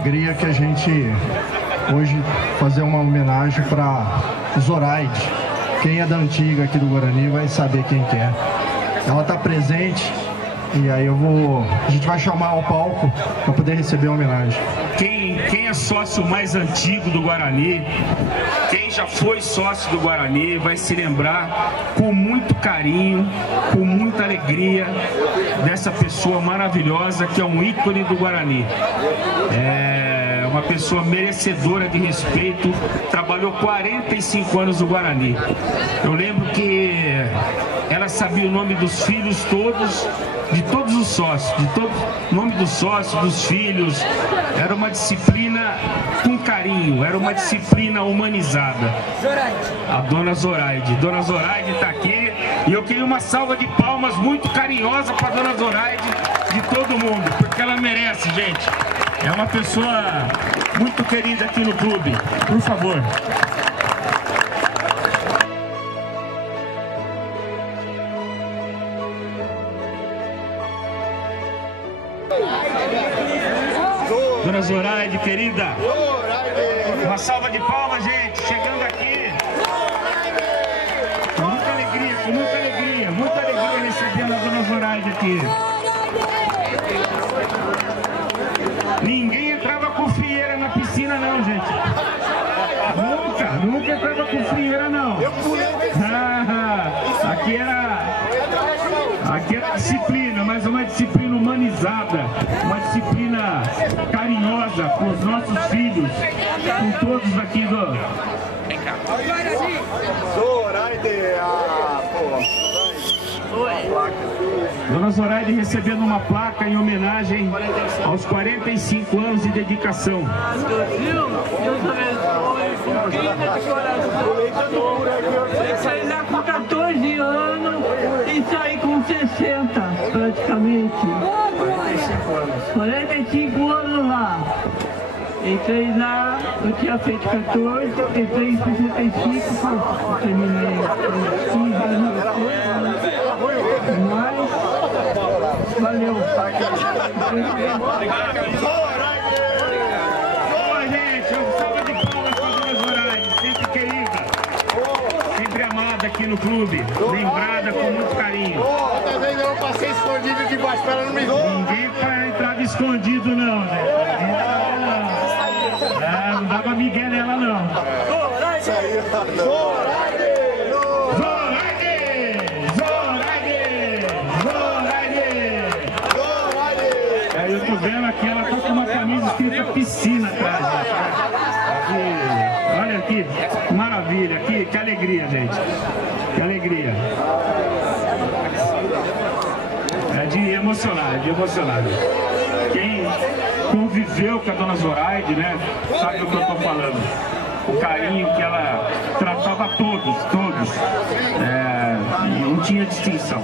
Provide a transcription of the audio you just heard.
alegria que a gente hoje fazer uma homenagem para Zoraide. Quem é da antiga aqui do Guarani vai saber quem que é. Ela está presente e aí a gente vai chamar ao palco para poder receber a homenagem. Quem é sócio mais antigo do Guarani, quem já foi sócio do Guarani, vai se lembrar com muito carinho, com muita alegria dessa pessoa maravilhosa que é um ícone do Guarani. É uma pessoa merecedora de respeito, trabalhou 45 anos no Guarani. Eu lembro que ela sabia o nome dos filhos todos, de todos os sócios, nome dos sócios, dos filhos. Era uma disciplina com carinho, era uma disciplina humanizada. A Dona Zoraide. Dona Zoraide está aqui e eu queria uma salva de palmas muito carinhosa para Dona Zoraide de todo mundo, porque ela merece, gente. É uma pessoa muito querida aqui no clube. Por favor. Dona Zoraide, querida. Uma salva de palmas, gente. Chegando aqui. Com muita alegria recebendo a Dona Zoraide aqui. Ninguém entrava com frieira na piscina não, gente. Nunca entrava com frieira não. Aqui era disciplina, mas uma disciplina humanizada, uma disciplina carinhosa com os nossos filhos, com todos aqui do... Dona Zoraide recebendo uma placa em homenagem aos 45 anos de dedicação. Eu saí lá com 14 anos e saí com 60, praticamente. 45 anos lá. Entrei lá, eu tinha feito 14, entrei em 65, terminei 15 anos depois. Mas, valeu. Boa, gente, um salve de palmas para a Dona Zoraide, sempre querida, sempre amada aqui no clube, lembrada com muito carinho. Outra vez eu passei escondido debaixo para ela não me ver. Ninguém vai entrar escondido não, gente. Não dava migué nela não. Zoraide! Eu tô vendo aqui, ela tá com uma camisa escrita piscina atrás, gente. Olha aqui, que maravilha, que alegria, gente. Que alegria. É de emocionar, Quem conviveu com a Dona Zoraide, né, sabe o que eu tô falando. O carinho que ela tratava todos. Não tinha distinção.